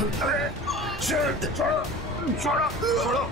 छोड़ो छोड़ो छोड़ो।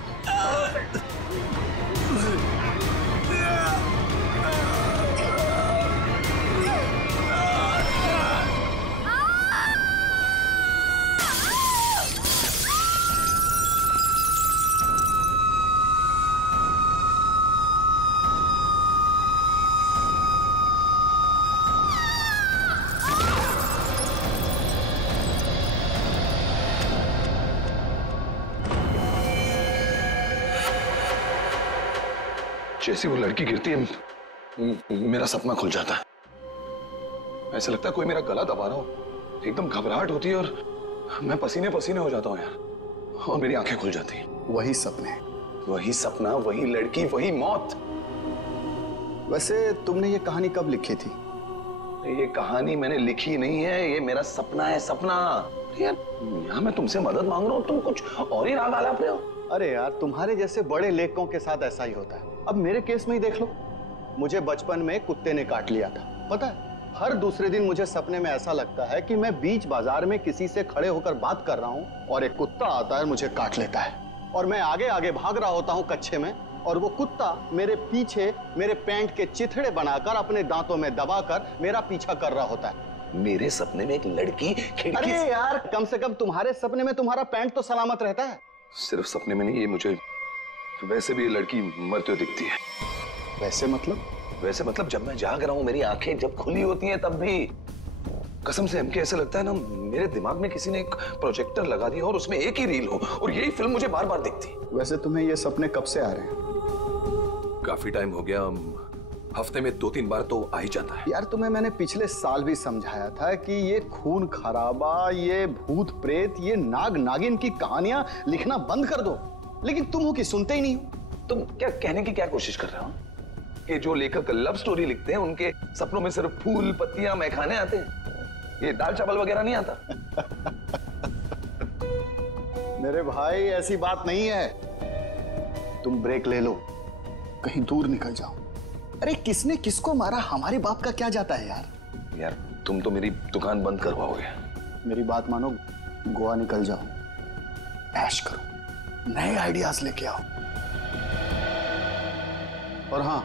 जैसी वो लड़की गिरती है मेरा सपना खुल जाता है। ऐसा लगता है कोई मेरा गला दबा रहा हो। एकदम घबराहट होती है और मैं पसीने पसीने हो जाता हूँ यार, और मेरी आंखें खुल जाती हैं। वही सपने, वही सपना, वही लड़की, वही मौत। वैसे तुमने ये कहानी कब लिखी थी? ये कहानी मैंने लिखी नहीं है, ये मेरा सपना है, सपना। यार यहाँ मैं तुमसे मदद मांग रहा हूँ, तुम कुछ और ही राग आलाप रहे हो। अरे यार, तुम्हारे जैसे बड़े लेखकों के साथ ऐसा ही होता है। अब मेरे केस में ही देख लो, मुझे बचपन में कुत्ते ने काट लिया था। पता है, हर दूसरे दिन मुझे सपने में ऐसा लगता है कि मैं बीच बाजार में किसी से खड़े होकर बात कर रहा हूँ और एक कुत्ता आता है, मुझे काट लेता है और मैं आगे आगे भाग रहा होता हूँ कच्चे में, और वो कुत्ता मेरे पीछे मेरे पैंट के चिथड़े बनाकर अपने दांतों में दबाकर मेरा पीछा कर रहा होता है। मेरे सपने में एक लड़की खिड़की। अरे यार, कम से कम तुम्हारे सपने में तुम्हारा पैंट तो सलामत रहता है। सिर्फ सपने में नहीं, ये मुझे वैसे भी ये लड़की मरते हुए दिखती है। वैसे मतलब? वैसे मतलब जब मैं जाग रहा हूँ, मेरी आंखें जब खुली होती हैं तब भी कसम से हमके ऐसा लगता है ना, मेरे दिमाग में किसी ने एक प्रोजेक्टर लगा दिया और उसमें एक ही रील हो और यही फिल्म मुझे बार बार दिखती। वैसे तुम्हें ये सपने कब से आ रहे हैं? काफी टाइम हो गया, हफ्ते में 2-3 बार तो आ ही जाता है। यार तुम्हें मैंने पिछले साल भी समझाया था कि ये खून खराबा, ये भूत प्रेत, ये नाग नागिन की कहानियां लिखना बंद कर दो, लेकिन तुम हो कि सुनते ही नहीं हो। तुम क्या कहने की क्या कोशिश कर रहे हो कि जो लेखक लव स्टोरी लिखते हैं उनके सपनों में सिर्फ फूल पत्तियां मैखाने आते हैं, ये दाल चावल वगैरह नहीं आता? मेरे भाई ऐसी बात नहीं है। तुम ब्रेक ले लो, कहीं दूर निकल जाओ। अरे किसने किसको मारा, हमारे बाप का क्या जाता है यार। यार तुम तो मेरी दुकान बंद करवाओगे। मेरी बात मानो, गोवा निकल जाओ, ऐश करो, नए आइडियाज लेके आओ, और हाँ,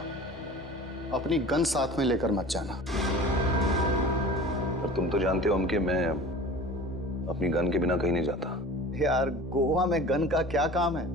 अपनी गन साथ में लेकर मत जाना। पर तुम तो जानते हो हम कि मैं अपनी गन के बिना कहीं नहीं जाता। यार गोवा में गन का क्या काम है?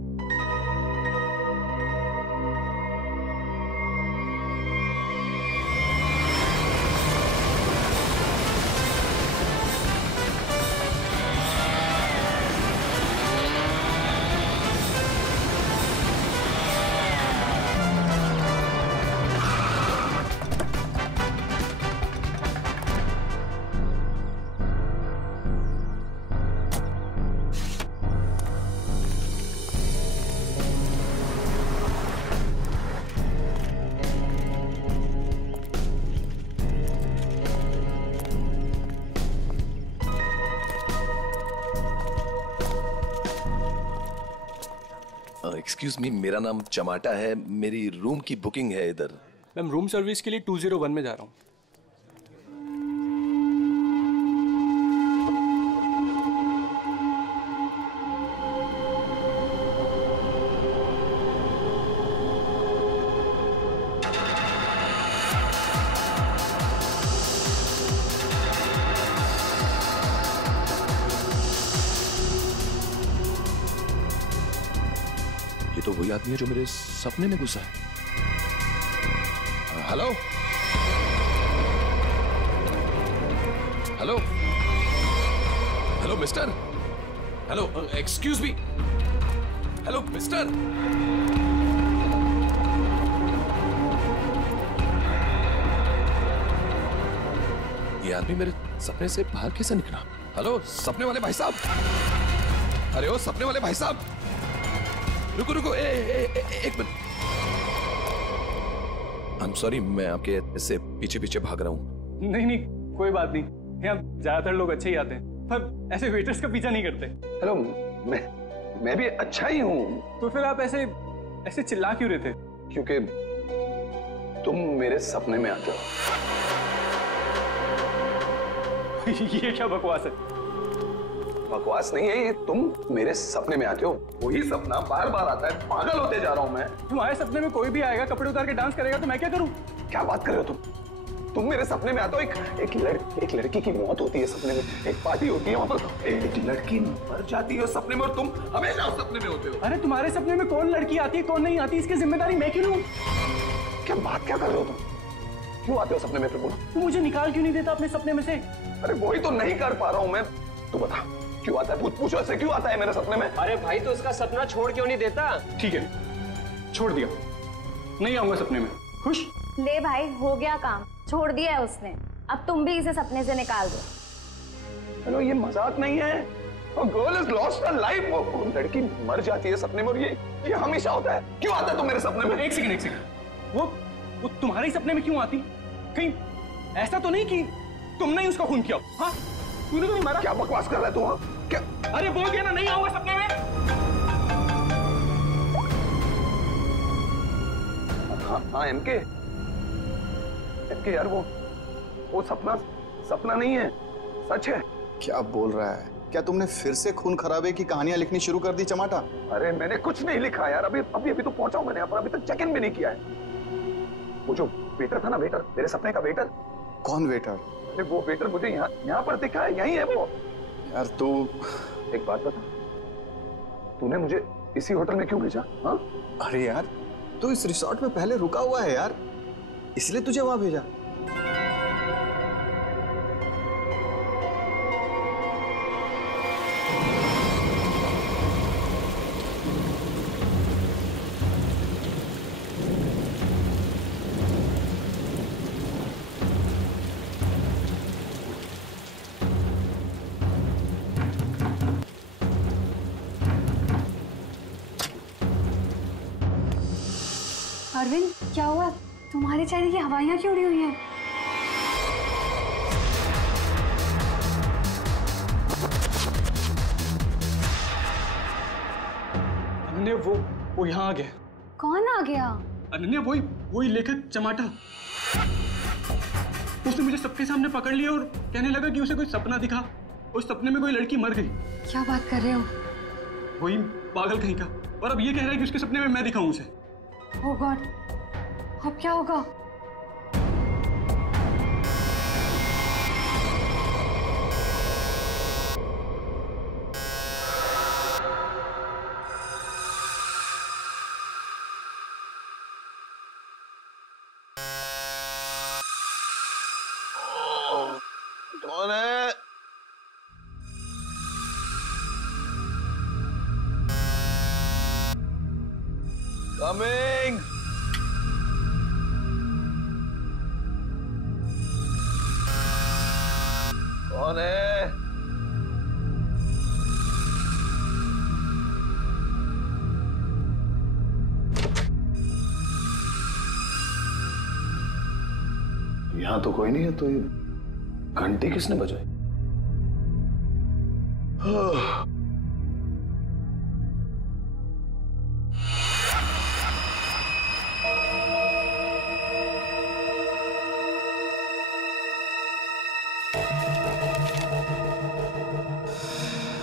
एक्सक्यूज मी, मेरा नाम चमाटा है, मेरी रूम की बुकिंग है इधर। मैम रूम सर्विस के लिए 201 में जा रहा हूँ। ये तो वही आदमी है जो मेरे सपने में घुसा है। Hello hello hello mister, hello excuse me, hello mister. ये आदमी मेरे सपने से बाहर कैसे निकला? हेलो सपने वाले भाई साहब, अरे ओ सपने वाले भाई साहब, रुको रुको, एक मिनट। आई एम सॉरी, मैं आपके इससे पीछे पीछे भाग रहा हूँ। नहीं नहीं कोई बात नहीं, यहाँ ज्यादातर लोग अच्छे ही आते हैं, पर ऐसे वेटर्स का पीछा नहीं करते। हेलो, मैं भी अच्छा ही हूँ। तो फिर आप ऐसे चिल्ला क्यों रहे थे? क्योंकि तुम मेरे सपने में आते हो। ये क्या बकवास है? बकवास नहीं है ये, तुम मेरे सपने में आते हो, वही सपना बार बार आता है, पागल होते जा रहा हूँ मैं। तुम्हारे सपने में कोई भी आएगा, कपड़े उतार के डांस करेगा तो मैं क्या करूँ? क्या बात कर रहे हो तुम मेरे सपने में आते हो, एक लड़की की मौत होती है सपने में, एक पार्टी होती है वहां पर, एक लड़की मर जाती है उस सपने में और तुम हमेशा उस सपने में होते हो। अरे तुम्हारे सपने में कौन लड़की आती है कौन नहीं आती, इसकी जिम्मेदारी मैं क्यों लूं? क्या बात क्या कर रहे हो तुम? क्यों आते हो सपने में फिर बोलो? तू मुझे निकाल क्यों नहीं देता अपने सपने में से? अरे वही तो नहीं कर पा रहा हूँ मैं, तू बता क्यों आता है? पूछो ऐसे क्यों आता है मेरे सपने में? अरे भाई तो उसका सपना छोड़ क्यों नहीं देता? ठीक है, छोड़ दिया, नहीं आऊंगा सपने में। खुश? ले भाई, हो गया काम, छोड़ दिया है उसने, अब तुम भी इसे सपने से निकाल दो। हेलो, ये मजाक नहीं है, girl is lost her life, वो लड़की मर जाती है सपने में और ये हमेशा होता है। क्यों आता है तुम मेरे सपने में? एक सेकंड, वो तुम्हारे ही सपने में क्यों आती? कहीं ऐसा तो नहीं कि तुमने ही उसका खून किया? हाँ, तूने तो नहीं मारा। क्या बकवास कर रहा है तू? हाँ क्या? अरे बोल दिया ना, नहीं आऊंगा सपने में। हाँ एमके यार, वो सपना नहीं है, सच है। क्या बोल रहा है? क्या तुमने फिर से खून खराबे की कहानियां लिखनी शुरू कर दी चमाटा? अरे मैंने कुछ नहीं लिखा यार, अभी तो पहुंचा हूं मैंने यहाँ पर, अभी तक चेक इन भी नहीं किया है। वो जो वेटर था ना, वेटर, मेरे सपने का वेटर। कौन वेटर? अरे वो वेटर मुझे यहाँ पर दिखा है, यही है वो। यार तू एक बात बता, तूने मुझे इसी होटल में क्यों भेजा? हाँ? अरे यार, तू इस रिसोर्ट में पहले रुका हुआ है यार, इसलिए तुझे वहां भेजा। अरविंद, क्या हुआ? तुम्हारे चेहरे की हवाइयां क्यों उड़ी हुई हैं? अनन्या, वो यहाँ आ गया। कौन आ गया? अनन्या, वही लेखक चमाटा। उसने मुझे सबके सामने पकड़ लिया और कहने लगा कि उसे कोई सपना दिखा, उस सपने में कोई लड़की मर गई। क्या बात कर रहे हो? वही पागल कहीं का, और अब ये कह रहा है कि उसके सपने में मैं दिखाऊं उसे। ओह गॉड, अब क्या होगा? कौन है? कमिंग। कौन है? यहां तो कोई नहीं है, तो ये घंटी किसने बजाई?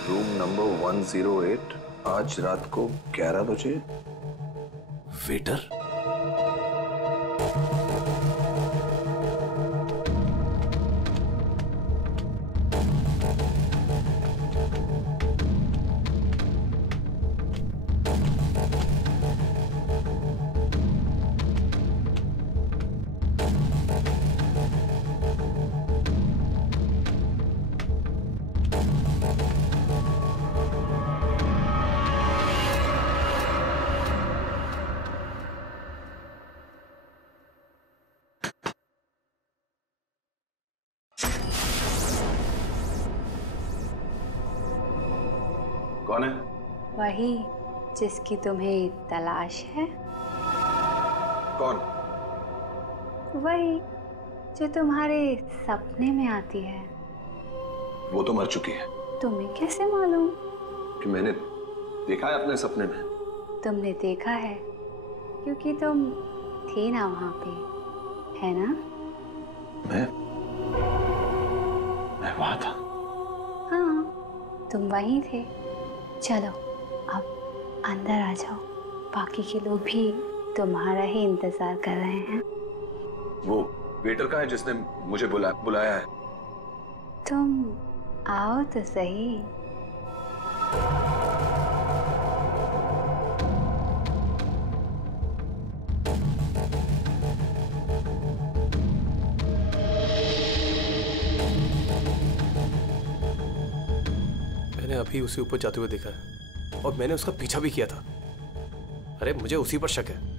रूम नंबर 108, आज रात को 11 बजे। वेटर? कौन है? वही जिसकी तुम्हें तलाश है। कौन? वही जो तुम्हारे सपने में आती है। वो तो मर चुकी है। तुम्हें कैसे मालूम? कि मैंने देखा है अपने सपने में। तुमने देखा है क्योंकि तुम थे ना वहां पे, है ना? मैं वहां था। हाँ, तुम वहीं थे। चलो अब अंदर आ जाओ, बाकी के लोग भी तुम्हारा ही इंतजार कर रहे हैं। वो वेटर कहाँ है जिसने मुझे बुलाया है? तुम आओ तो सही। मैंने अभी उसे ऊपर जाते हुए देखा है और मैंने उसका पीछा भी किया था। अरे मुझे उसी पर शक है।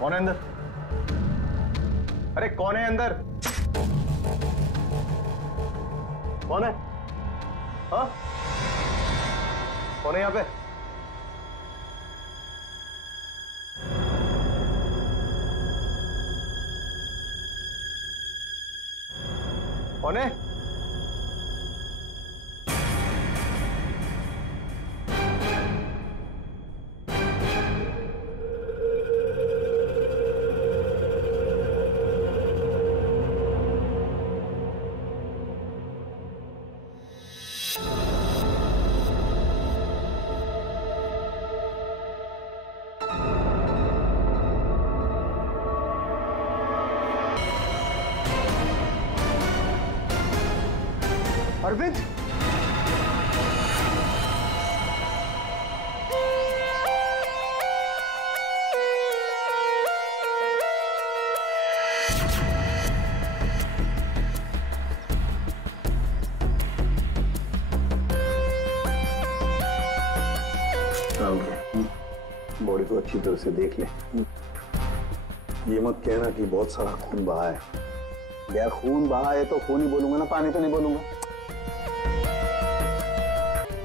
कौन है अंदर? अरे कौन है अंदर? कौन है? हाँ? कौन है यहाँ पे? कौन है? अरविंद, बॉडी को अच्छी तरह से देख ले। ये मत कहना कि बहुत सारा खून बहा है। यार खून बहा है तो खून ही बोलूंगा ना, पानी तो नहीं बोलूंगा।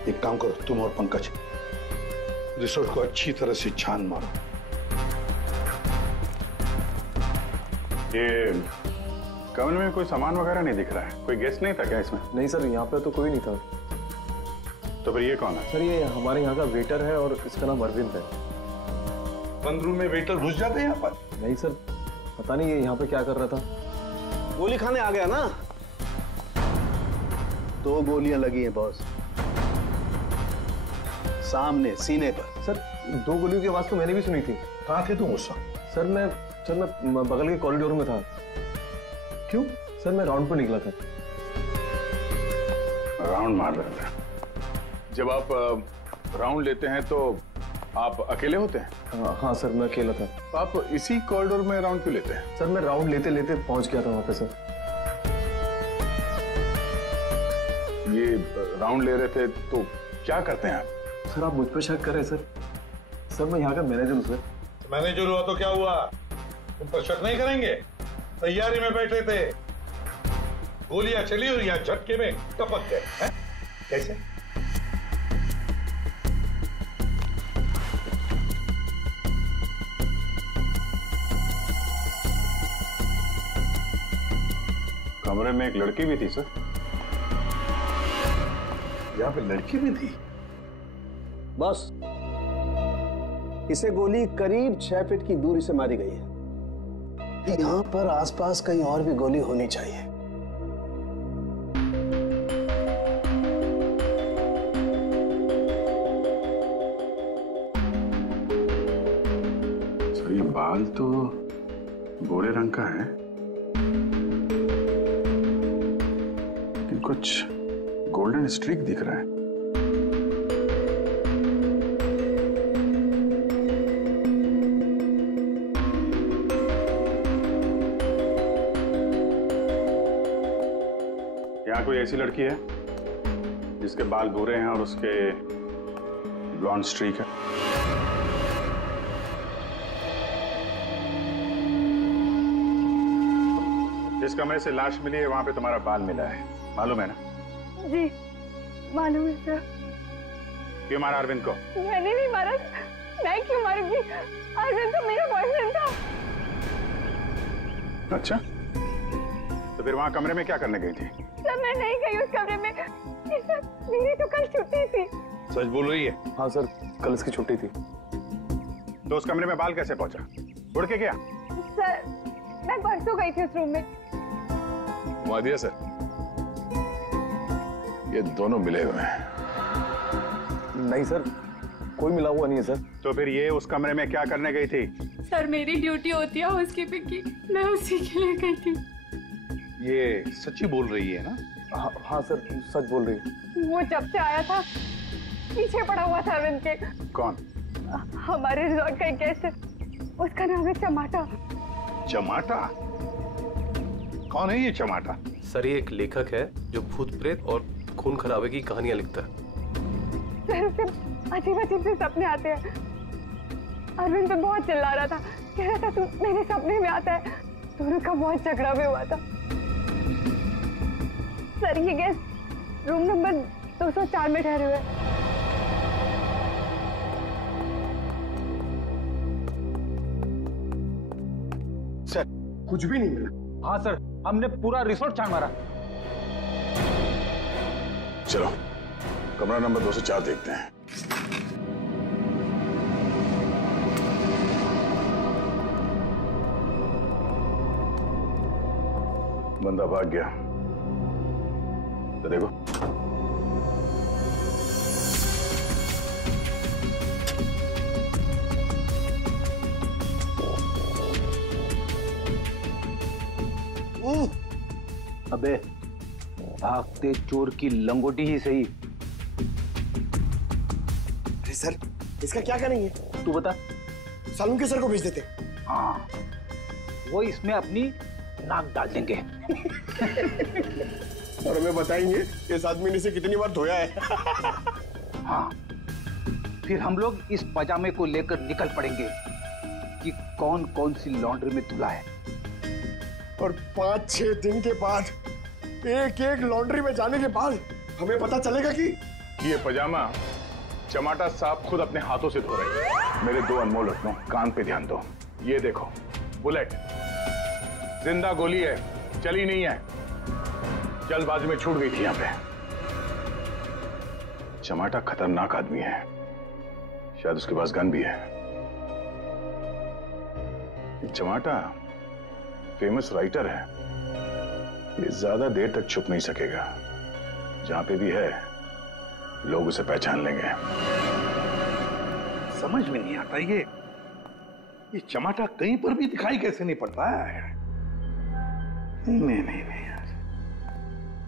एक काम करो, तुम और पंकज रिसोर्ट को अच्छी तरह से छान मारो। ये कमरे में कोई सामान वगैरह नहीं दिख रहा है। कोई गेस्ट नहीं था क्या इसमें? नहीं सर, यहाँ पे तो कोई नहीं था। तो फिर ये कौन है? सर ये हमारे यहाँ का वेटर है और इसका नाम अरविंद है। बंद रूम में वेटर घुस जाते हैं यहाँ पर? नहीं सर, पता नहीं ये यहाँ पे क्या कर रहा था। गोली खाने आ गया ना? 2 गोलियां लगी हैं बॉस, सामने सीने पर। सर 2 गोलियों की आवाज तो मैंने भी सुनी थी। कहाँ थे तुम उस वक्त? सर मैं बगल के कॉरिडोर में था। क्यों? सर मैं राउंड पर निकला था। राउंड मार रहे थे? जब आप राउंड लेते हैं तो आप अकेले होते हैं? हाँ सर, मैं अकेला था। तो आप इसी कॉरिडोर में राउंड क्यों लेते हैं? सर मैं राउंड लेते लेते पहुंच गया था वहां पे सर। ये राउंड ले रहे थे तो क्या करते हैं आप? सर आप मुझ पर शक कर रहे हैं सर? सर मैं यहाँ का मैनेजर हूँ सर। मैनेजर हुआ तो क्या हुआ? तुम पर शक नहीं करेंगे? तैयारी में बैठे थे, गोलियां चली और यहाँ झटके में टपक गए हैं? कैसे? कमरे में एक लड़की भी थी सर। यहाँ पे लड़की भी थी? बस इसे गोली करीब 6 फीट की दूरी से मारी गई है। यहाँ पर आसपास कहीं और भी गोली होनी चाहिए। सर ये बाल तो गोरे रंग का है, लेकिन कुछ गोल्डन स्ट्रीक दिख रहा है। यहाँ कोई ऐसी लड़की है जिसके बाल भूरे हैं और उसके ब्लॉन्ड स्ट्रीक है? जिस कमरे से लाश मिली है वहां पे तुम्हारा बाल मिला है, मालूम है ना? जी मालूम है सर। क्यों मारा अरविंद को? मैंने नहीं मारा। मैं क्यों मारूंगी? अरविंद तो मेरा बॉयफ्रेंड था। अच्छा, तो फिर वहां कमरे में क्या करने गई थी? सर मैं नहीं गई उस कमरे में। सर मेरी तो कल छुट्टी थी। सच बोल रही है? हाँ सर, कल इसकी छुट्टी थी। तो उस कमरे में बाल कैसे पहुंचा? उड़ के गया? सर मैं परसों गई थी उस रूम में। घुमा दिया सर? ये दोनों मिले हुए हैं। नहीं सर, कोई मिला हुआ नहीं है सर। तो फिर ये उस कमरे में क्या करने गई थी? सर मेरी ड्यूटी होती है हाउसकीपिंग की, मैं उसी के लिए गई थी। ये सच्ची बोल रही है ना? हाँ सर, सच बोल रही है। वो जब से आया था पीछे पड़ा हुआ था अरविंद के। कौन? हमारे रिजॉर्ट का एक गेस्ट है, उसका नाम है चमाटा। चमाटा? कौन है ये चमाटा? सर ये एक लेखक है जो भूत प्रेत और खून खराबे की कहानियां लिखता है। सर उसे अजीब अजीब से सपने आते हैं। अरविंद पे बहुत चिल्ला रहा था, कह रहा था तू मेरे सपने में आता है। दोनों का बहुत झगड़ा भी हुआ था। सर ये गेस्ट रूम नंबर 204 में ठहरे हुए। सर कुछ भी नहीं मिला। हाँ सर, हमने पूरा रिसोर्ट छान मारा। चलो कमरा नंबर 204 देखते हैं। बंदा भाग गया, तो देखो। अबे भागते चोर की लंगोटी ही सही। अरे सर इसका क्या करेंगे? तू बता। सालून के सर को भेज देते। हाँ, वो इसमें अपनी नाक डाल देंगे। और हमें बताएंगे इस आदमी ने इसे कितनी बार धोया है। हाँ, फिर हम लोग इस पजामे को लेकर निकल पड़ेंगे कि कौन कौन सी लॉन्ड्री में धुला है। और 5-6 दिन के बाद एक एक लॉन्ड्री में जाने के बाद हमें पता चलेगा कि ये पजामा चमाटा साहब खुद अपने हाथों से धो रहे हैं। मेरे 2 अनमोल रत्नों, कान पे ध्यान दो। ये देखो बुलेट, जिंदा गोली है, चली नहीं है, जल्दबाजी में छूट गई थी यहां पे। चमाटा खतरनाक आदमी है, शायद उसके पास गन भी है। चमाटा फेमस राइटर है, ये ज्यादा देर तक छुप नहीं सकेगा। जहां पे भी है लोग उसे पहचान लेंगे। समझ में नहीं आता ये चमाटा कहीं पर भी दिखाई कैसे नहीं पड़ता है। नहीं यार,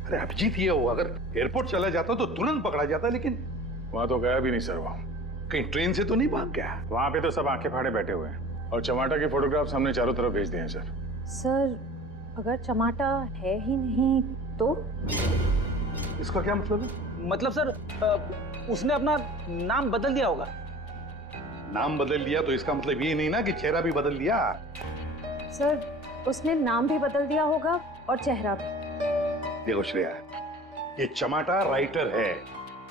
अरे अभिजीत ये हो, अगर एयरपोर्ट चला जाता तो तुरंत पकड़ा जाता, लेकिन वहां तो गया भी नहीं सर। वो कहीं ट्रेन से तो नहीं भाग गया? वहां पे तो सब आंखें फाड़े बैठे हुए हैं और चमाटा की फोटोग्राफ्स हमने चारों तरफ भेज दिए हैं सर। सर अगर चमाटा है ही नहीं तो? इसका क्या मतलब है? मतलब सर उसने अपना नाम बदल दिया होगा। नाम बदल दिया तो इसका मतलब ये नहीं ना कि चेहरा भी बदल दिया। सर उसने नाम भी बदल दिया होगा और चेहरा भी। देखो श्रेया, ये चमाटा राइटर है,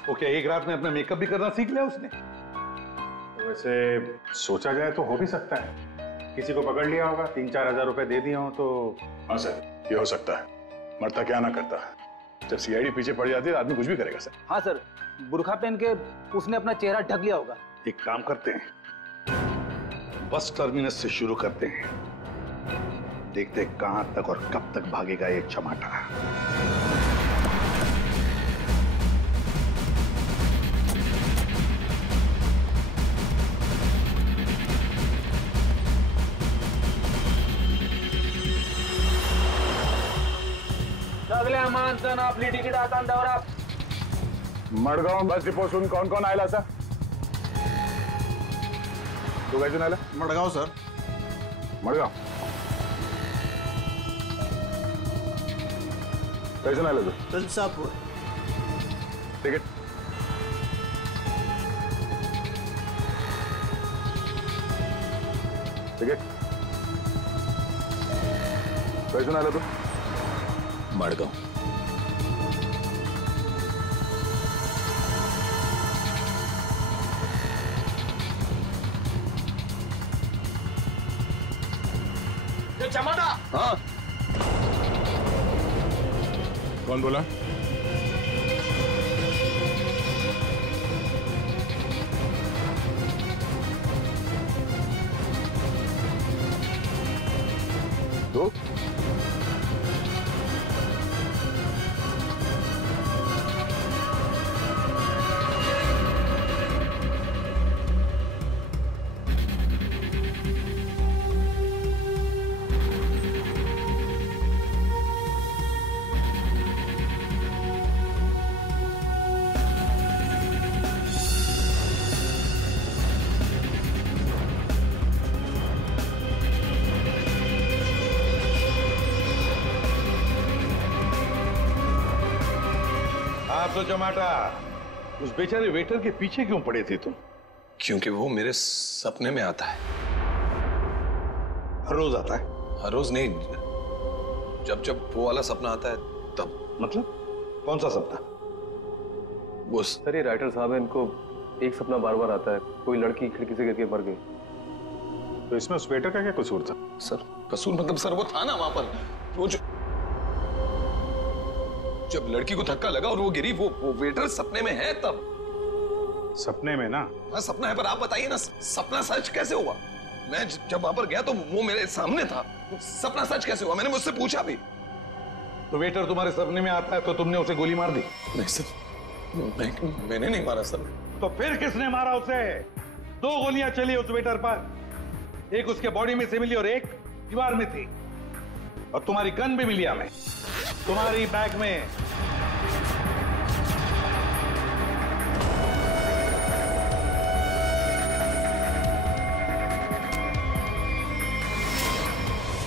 वो क्या एक रात में अपना मेकअप भी करना सीख लिया उसने? तो वैसे सोचा जाए तो हो भी सकता है, किसी को पकड़ लिया होगा, 3-4 हजार रुपए दे दिए हो तो। हाँ सर, ये हो सकता है। मरता क्या ना करता, जब सीआईडी पीछे पड़ जाती है आदमी कुछ भी करेगा सर। हाँ सर, बुर्खा पहन के उसने अपना चेहरा ढक लिया होगा। एक काम करते हैं, बस टर्मिनस से शुरू करते हैं, देखते हैं कहां तक और कब तक भागेगा ये चमाटा। सगळे माणसं आपली तिकीट आता दौरा मडगाव बस डिपोसून कौन कौन आयला सर? तू काय आला? मडगाव सर। मडगाव कैसे आला तू? तुलसापूर। तिकीट तिकीट कैसे आला तू? मडगाव। ये चमाटा। हाँ कौन बोला? तो तो चमाटा, उस बेचारे वेटर के पीछे क्यों पड़े थे तुम? क्योंकि वो मेरे सपने में आता है। हर रोज आता है? हर रोज नहीं, जब जब वो वाला सपना आता है तब। मतलब कौन सा सपना? वो सर ये राइटर साहब है, इनको एक सपना बार बार आता है, कोई लड़की खिड़की से गिर के मर गई। तो इसमें उस वेटर का क्या कसूर था? सर कसूर मतलब सर वो था ना वहां पर, वो जब लड़की को धक्का लगा और वो गिरी, वो वेटर सपने में है तब। सपने में ना? हाँ सपना है, पर आप बताइए ना सपना सच कैसे हुआ? मैं जब वहां पर गया तो वो मेरे सामने था, सपना सच कैसे हुआ? मैंने मुझसे पूछा भी। तो वेटर तुम्हारे सपने में आता है तो तुमने उसे गोली मार दी? नहीं सर, मैंने नहीं मारा सर। तो फिर किसने मारा उसे? 2 गोलियां चली उस वेटर पर, एक उसके बॉडी में से मिली और एक दीवार में थी। और तुम्हारी गन भी मिली हमें, तुम्हारी बैग में।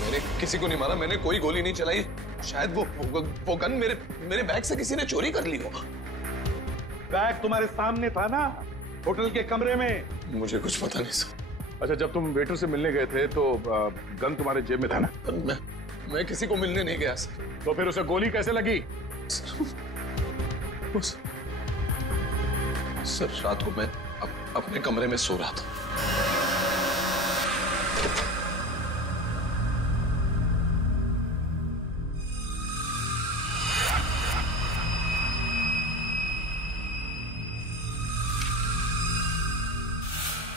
मैंने किसी को नहीं मारा, मैंने कोई गोली नहीं चलाई। शायद वो गन मेरे बैग से किसी ने चोरी कर ली हो। बैग तुम्हारे सामने था ना, होटल के कमरे में। मुझे कुछ पता नहीं सर। अच्छा, जब तुम वेटर से मिलने गए थे तो गन तुम्हारे जेब में था ना? मैं किसी को मिलने नहीं गया सर। तो फिर उसे गोली कैसे लगी? सर रात को मैं अपने कमरे में सो रहा था।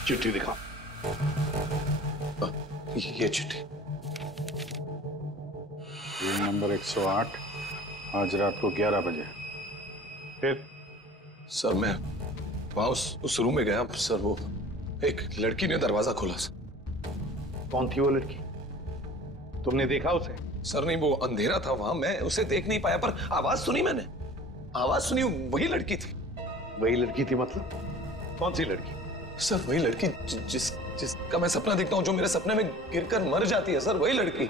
चिट्ठी दिखा। ये चिट्ठी। रूम नंबर 108, आज रात को 11 बजे। फिर? सर मैं वहां उस रूम में गया सर, वो एक लड़की ने दरवाजा खोला सर। कौन थी वो लड़की? तुमने देखा उसे? सर नहीं, वो अंधेरा था वहां, मैं उसे देख नहीं पाया, पर आवाज सुनी मैंने। आवाज सुनी, वही लड़की थी। वही लड़की थी मतलब? कौन सी लड़की? सर वही लड़की जिसका मैं सपना देखता हूँ, जो मेरे सपने में गिरकर मर जाती है सर, वही लड़की।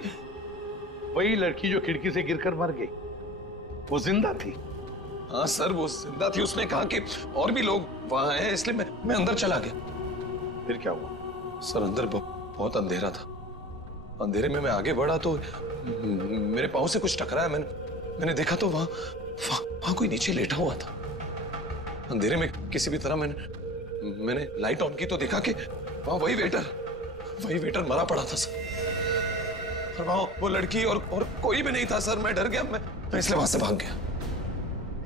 वही लड़की जो खिड़की से गिरकर मर गई, वो जिंदा थी? हाँ सर वो जिंदा थी। उसने कहा कि और भी लोग वहां हैं, इसलिए मैं अंदर चला गया। फिर क्या हुआ? सर अंदर बहुत अंधेरा था। अंधेरे में मैं आगे बढ़ा तो मेरे पाँव से कुछ टकराया। मैंने देखा तो वहां कोई नीचे लेटा हुआ था। अंधेरे में किसी भी तरह मैंने लाइट ऑन की तो देखा कि वहां वही वेटर मरा पड़ा था सर। और वहां वो लड़की और कोई भी नहीं था सर। मैं डर गया, मैं इसलिए वहां से भाग गया।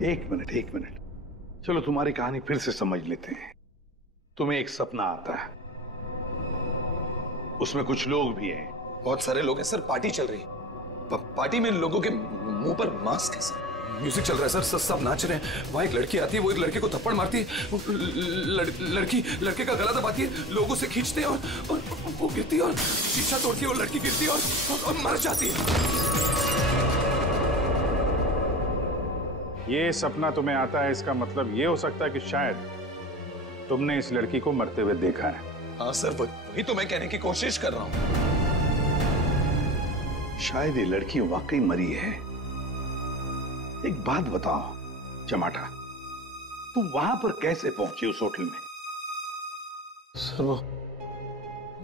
एक मिनट, चलो तुम्हारी कहानी फिर से समझ लेते हैं। तुम्हें एक सपना आता है, उसमें कुछ लोग भी हैं। बहुत सारे लोग हैं सर, पार्टी चल रही है। पार्टी में लोगों के मुंह पर मास्क है सर। म्यूजिक चल रहा है सर, सब नाच रहे हैं। वहां एक लड़की आती है, वो एक लड़के को थप्पड़ मारती है। लड़की लड़के का गला दबाती है, लोगों से खींचते हैं और वो गिरती है और शीशा तोड़ती है और लड़की गिरती है और मर जाती है। ये सपना तुम्हें आता है, इसका मतलब ये हो सकता है कि शायद तुमने इस लड़की को मरते हुए देखा है। हाँ सर, वही तो मैं कहने की कोशिश कर रहा हूँ। शायद ये लड़की वाकई मरी है। एक बात बताओ चमाटा, तुम वहां पर कैसे पहुंची उस होटल में? सर वो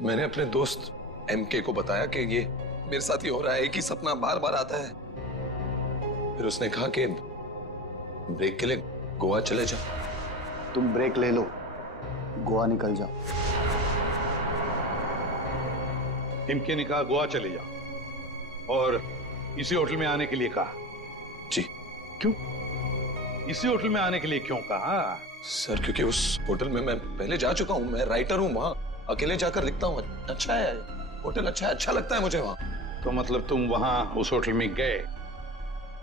मैंने अपने दोस्त एमके को बताया कि ये मेरे साथ ही हो रहा है, एक ही सपना बार बार आता है। फिर उसने कहा कि ब्रेक के लिए गोवा चले जाओ। तुम ब्रेक ले लो, गोवा निकल जाओ। एमके ने कहा गोवा चले जाओ, और इसी होटल में आने के लिए कहा? जी। क्यों इसी होटल में आने के लिए क्यों कहा? सर क्योंकि उस होटल में मैं पहले जा चुका हूँ, मैं राइटर हूँ, वहाँ अकेले जाकर लिखता हूँ। अच्छा है होटल, अच्छा है, अच्छा लगता है मुझे वहाँ। तो मतलब तुम वहाँ उस होटल में गए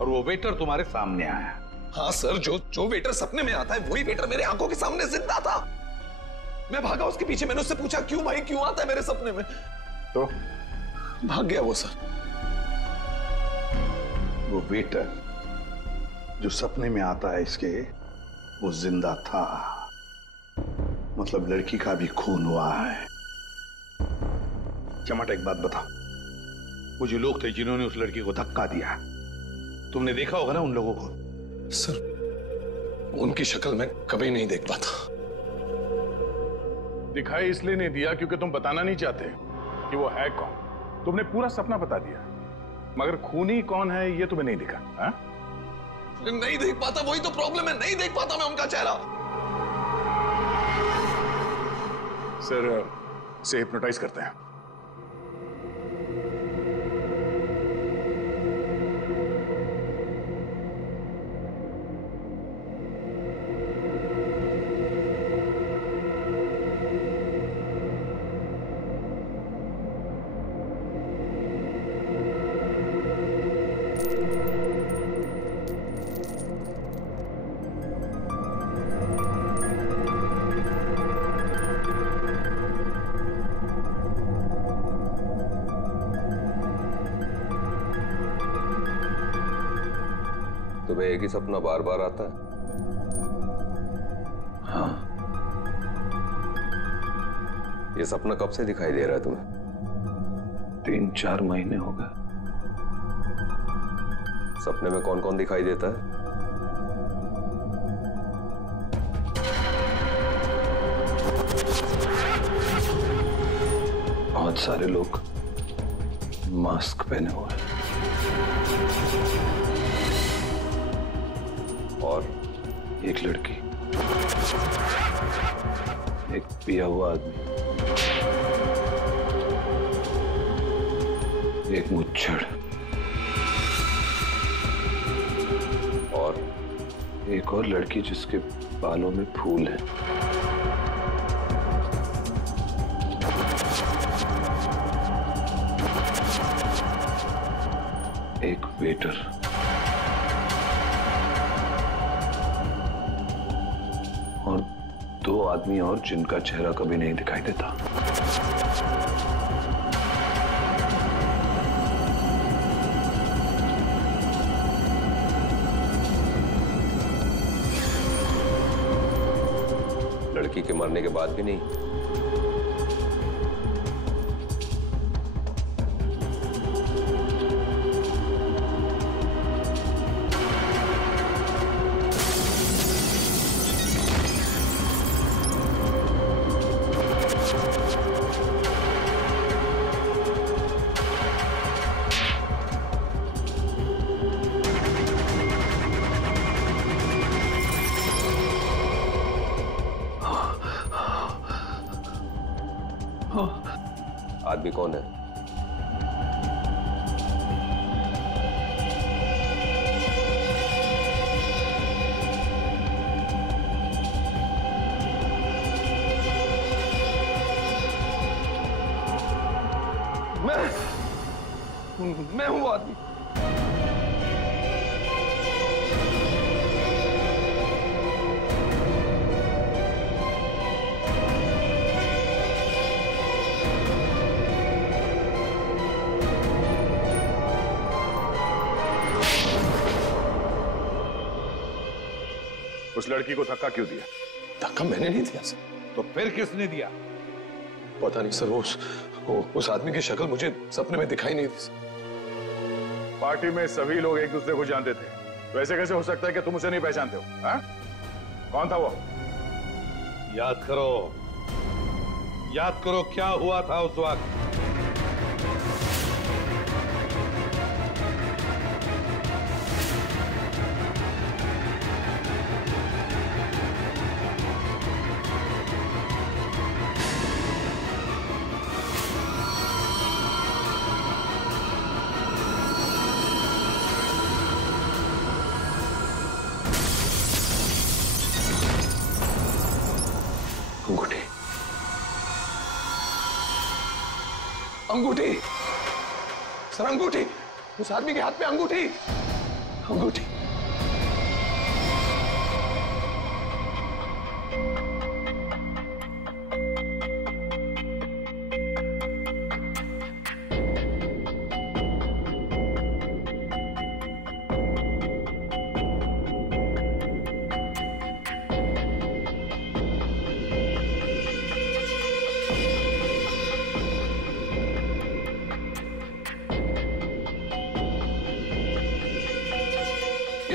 और वो वेटर तुम्हारे सामने आया? हाँ सर, जो वेटर सपने में आता है वही वेटर मेरे आंखों के सामने जिंदा था। मैं भागा उसके पीछे, मैंने उससे पूछा क्यों भाई क्यों आता है मेरे सपने में, तो भाग गया वो सर। वो वेटर जो सपने में आता है इसके, वो जिंदा था, मतलब लड़की का भी खून हुआ है। चमाटा एक बात बता, वो जो लोग थे जिन्होंने उस लड़की को धक्का दिया, तुमने देखा होगा ना उन लोगों को? सर उनकी शक्ल मैं कभी नहीं देख पाता। दिखाई इसलिए नहीं दिया क्योंकि तुम बताना नहीं चाहते कि वो है कौन। तुमने पूरा सपना बता दिया, मगर खूनी कौन है ये तुम्हें नहीं दिखा। हा? नहीं देख पाता, वही तो प्रॉब्लम है, नहीं देख पाता मैं उनका चेहरा। सर से हिप्नोटाइज करते हैं। तुम्हें एक ही सपना बार बार आता है? हाँ। ये सपना कब से दिखाई दे रहा है तुम्हें? 3-4 महीने हो गए। सपने में कौन कौन दिखाई देता है? बहुत सारे लोग मास्क पहने हुए हैं। और एक लड़की, एक पिया हुआ आदमी, एक मुच्छड़ और एक और लड़की जिसके बालों में फूल है। एक वेटर, और 2 आदमी और जिनका चेहरा कभी नहीं दिखाई देता। लड़की के मरने के बाद भी नहीं? आदमी कौन है? मैं हूं आदमी। उस लड़की को धक्का क्यों दिया? धक्का मैंने नहीं दिया सर। तो फिर किसने दिया? पता नहीं सर, उस आदमी की शक्ल मुझे सपने में दिखाई नहीं दी सर। पार्टी में सभी लोग एक दूसरे को जानते थे, वैसे कैसे हो सकता है कि तुम उसे नहीं पहचानते हो? हा? कौन था वो? याद करो क्या हुआ था उस वक्त। अंगूठी सर, अंगूठी, उस आदमी के हाथ में अंगूठी, अंगूठी।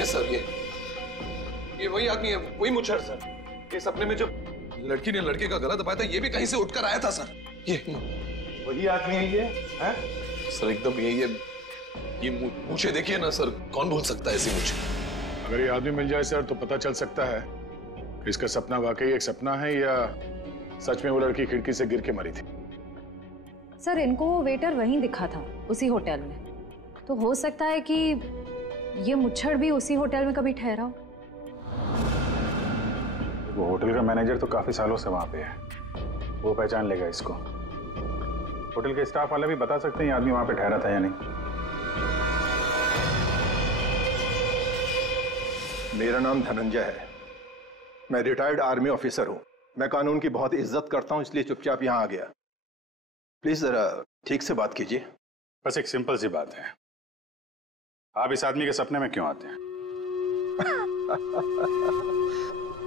सर ये वही आदमी है, वही मुच्छर सर। ये सपने में जब लड़की ने लड़के का गला दबाया था, ये भी कहीं से उठकर आया था सर। ये वही आदमी है ये है? सर एकदम ये मूछें देखिए ना सर, कौन भूल सकता है ऐसी मूछें। अगर ये आदमी मिल जाए सर तो पता चल सकता है कि इसका सपना वाकई एक सपना है या सच में वो लड़की खिड़की से गिर के मरी थी। सर इनको वो वेटर वहीं दिखा था, उसी होटल में, तो हो सकता है कि ये मुच्छड़ भी उसी होटल में कभी ठहरा हो। वो होटल का मैनेजर तो काफी सालों से वहां पे है, वो पहचान लेगा इसको। होटल के स्टाफ वाले भी बता सकते हैं ये आदमी वहां पे ठहरा था या नहीं। मेरा नाम धनंजय है, मैं रिटायर्ड आर्मी ऑफिसर हूं। मैं कानून की बहुत इज्जत करता हूं, इसलिए चुपचाप यहां आ गया। प्लीज जरा ठीक से बात कीजिए। बस एक सिंपल सी बात है, आप इस आदमी के सपने में क्यों आते हैं?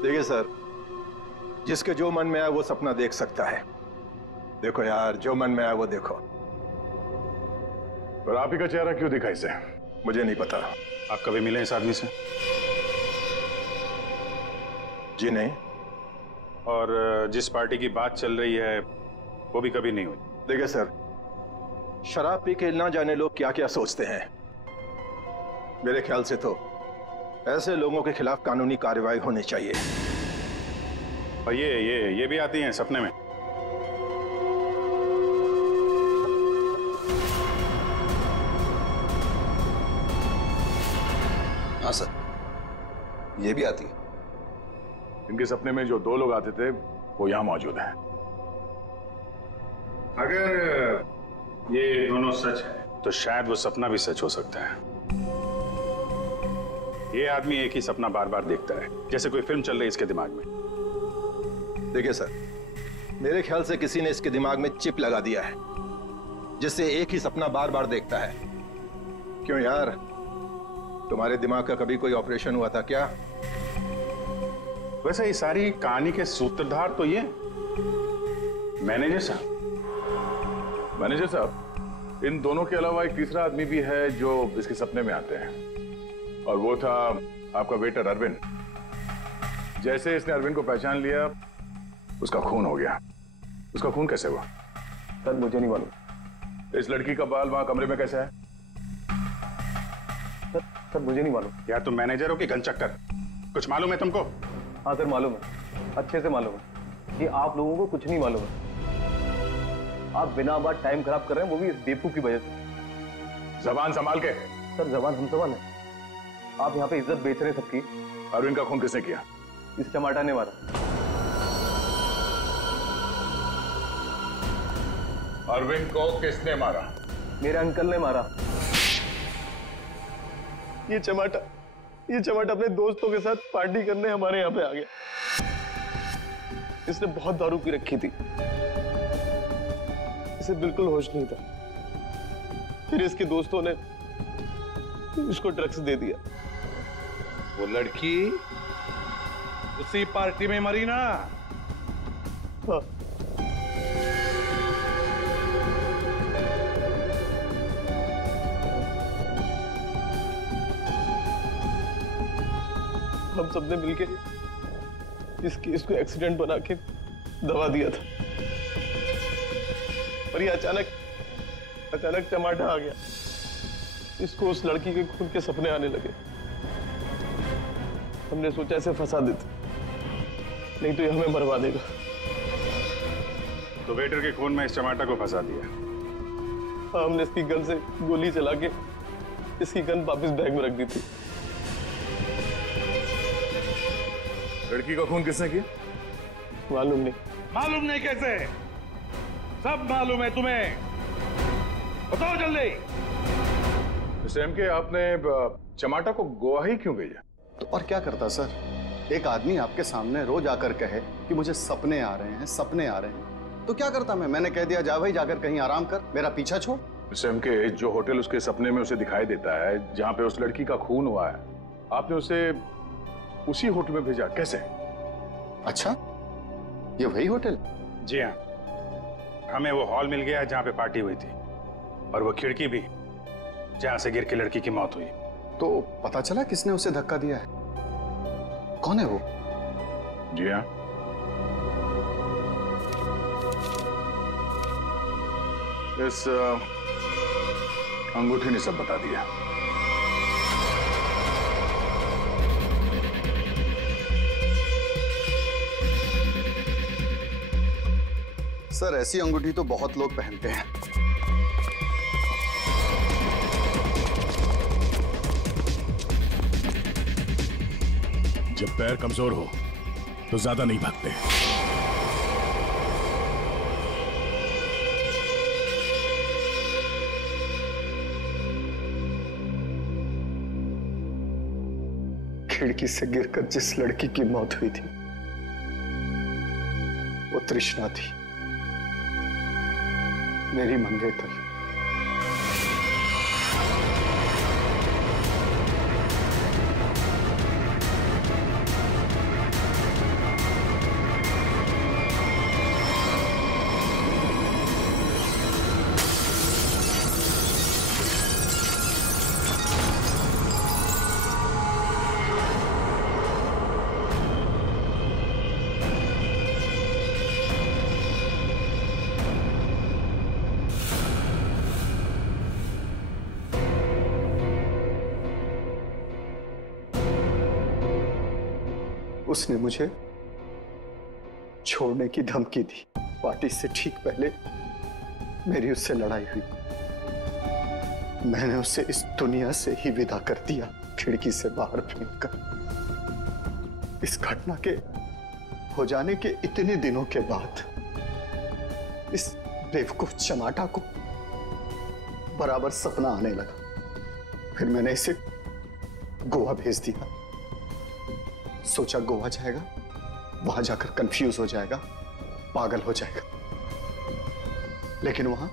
देखिए सर, जिसके जो मन में आए वो सपना देख सकता है। देखो यार, जो मन में आए वो देखो। पर आप ही का चेहरा क्यों दिखा इसे? मुझे नहीं पता। आप कभी मिले इस आदमी से? जी नहीं। और जिस पार्टी की बात चल रही है वो भी कभी नहीं हुई? देखिए सर, शराब पी के ना जाने लोग क्या क्या सोचते हैं। मेरे ख्याल से तो ऐसे लोगों के खिलाफ कानूनी कार्रवाई होनी चाहिए। और ये भी आती हैं सपने में? हाँ सर, ये भी आती है। इनके सपने में जो दो लोग आते थे वो यहां मौजूद हैं। अगर ये दोनों सच है तो शायद वो सपना भी सच हो सकता है। ये आदमी एक ही सपना बार बार देखता है, जैसे कोई फिल्म चल रही है इसके दिमाग में। देखिए सर, मेरे ख्याल से किसी ने इसके दिमाग में चिप लगा दिया है, जिससे एक ही सपना बार बार देखता है। क्यों यार, तुम्हारे दिमाग का कभी कोई ऑपरेशन हुआ था क्या? वैसे ये सारी कहानी के सूत्रधार तो ये मैनेजर साहब। मैनेजर साहब, इन दोनों के अलावा एक तीसरा आदमी भी है जो इसके सपने में आते हैं, और वो था आपका वेटर अरविंद। जैसे इसने अरविंद को पहचान लिया, उसका खून हो गया। उसका खून कैसे हुआ? सर मुझे नहीं मालूम। इस लड़की का बाल वहां कमरे में कैसे है? सर मुझे नहीं मालूम। यार तुम मैनेजर हो कि गनचक्कर? कुछ मालूम है तुमको? हाँ सर मालूम है, अच्छे से मालूम है कि आप लोगों को कुछ नहीं मालूम है। आप बिना बात टाइम खराब कर रहे हैं, वो भी इस बेवकूफ की वजह से। जबान संभाल के। सर जबान हम सवाल है, आप यहाँ पे इज्जत बेच रहे हैं सबकी। अरविंद का खून किसने किया? इस टमाटर ने मारा। अरविंद को किसने मारा? मेरे अंकल ने मारा। ये चमाटा अपने दोस्तों के साथ पार्टी करने हमारे यहाँ पे आ गया। इसने बहुत दारू पी रखी थी, इसे बिल्कुल होश नहीं था। फिर इसके दोस्तों ने इसको ड्रग्स दे दिया। वो लड़की उसी पार्टी में मरी ना? हाँ। हम सबने मिलके इस केस को एक्सीडेंट बना के दबा दिया था, और ये अचानक टमाटर आ गया। इसको उस लड़की के खून के सपने आने लगे। हमने सोचा इसे फंसा देते, नहीं तो ये हमें मरवा देगा। तो वेटर के खून में इस टमाटर को फंसा दिया? हाँ, हमने इसकी गन से गोली चला के इसकी गन वापस बैग में रख दी थी। लड़की का खून किसने किया? मालूम नहीं। मालूम नहीं कैसे? सब मालूम है तुम्हें। बताओ जल्दी। के आपने चमाटा को गोवा ही क्यों भेजा? तो और क्या करता सर? एक आदमी आपके सामने रोज आकर कहे कि मुझे सपने आ रहे हैं, सपने आ रहे हैं, तो क्या करता मैंने कह दिया जा भाई जाकर कहीं आराम कर, मेरा पीछा छोड़। के जो होटल उसके सपने में उसे दिखाई देता है, जहां पे उस लड़की का खून हुआ है, आपने उसे उसी होटल में भेजा, कैसे? अच्छा, ये वही होटल? जी हाँ, हमें वो हॉल मिल गया जहां पे पार्टी हुई थी, और वो खिड़की भी जहां से गिर के लड़की की मौत हुई। तो पता चला किसने उसे धक्का दिया है? कौन है वो? जी हाँ, इस अंगूठी ने सब बता दिया। सर, ऐसी अंगूठी तो बहुत लोग पहनते हैं। जब पैर कमजोर हो तो ज्यादा नहीं भागते। खिड़की से गिरकर जिस लड़की की मौत हुई थी वो तृष्णा थी, मेरी मंगेतर। उसने मुझे छोड़ने की धमकी दी। पार्टी से ठीक पहले मेरी उससे लड़ाई हुई। मैंने उसे इस दुनिया से ही विदा कर दिया, खिड़की से बाहर फेंककर। इस घटना के हो जाने के इतने दिनों के बाद इस बेवकूफ चमाटा को बराबर सपना आने लगा। फिर मैंने इसे गोवा भेज दिया। सोचा गोवा जाएगा, वहां जाकर कंफ्यूज हो जाएगा, पागल हो जाएगा, लेकिन वहां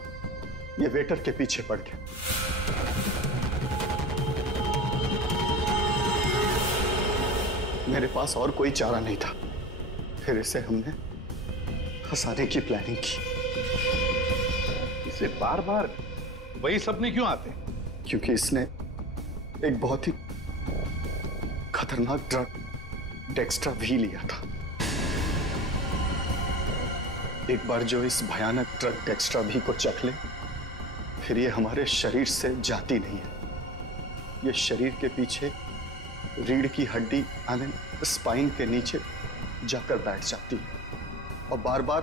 ये वेटर के पीछे पड़ गया। मेरे पास और कोई चारा नहीं था। फिर इसे हमने फंसाने की प्लानिंग की। इसे बार बार वही सपने क्यों आते? क्योंकि इसने एक बहुत ही खतरनाक ड्रग डेक्स्ट्रा भी लिया था। एक बार जो इस भयानक ड्रग डेक्स्ट्रा भी को चख ले, फिर ये हमारे शरीर से जाती नहीं है। ये शरीर के पीछे रीढ़ की हड्डी यानी स्पाइन के नीचे जाकर बैठ जाती है और बार बार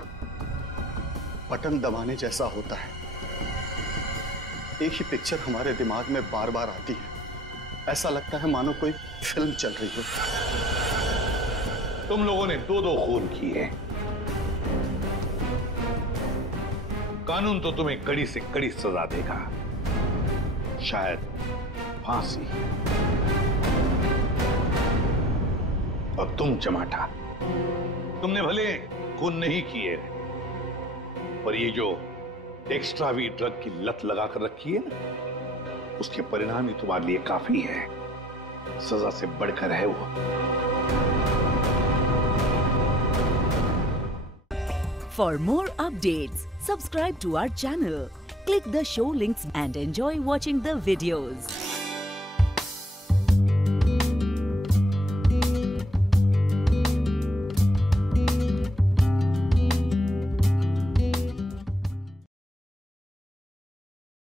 बटन दबाने जैसा होता है। एक ही पिक्चर हमारे दिमाग में बार बार आती है। ऐसा लगता है मानो कोई फिल्म चल रही हो। तुम लोगों ने दो खून किए। कानून तो तुम्हें कड़ी से कड़ी सजा देगा, शायद फांसी। और तुम चमाटा, तुमने भले खून नहीं किए, पर ये जो एक्स्ट्रा वी ड्रग की लत लगाकर रखी है ना, उसके परिणाम ही तुम्हारे लिए काफी है। सजा से बढ़कर है वो। For more updates, subscribe to our channel, click the show links and enjoy watching the videos.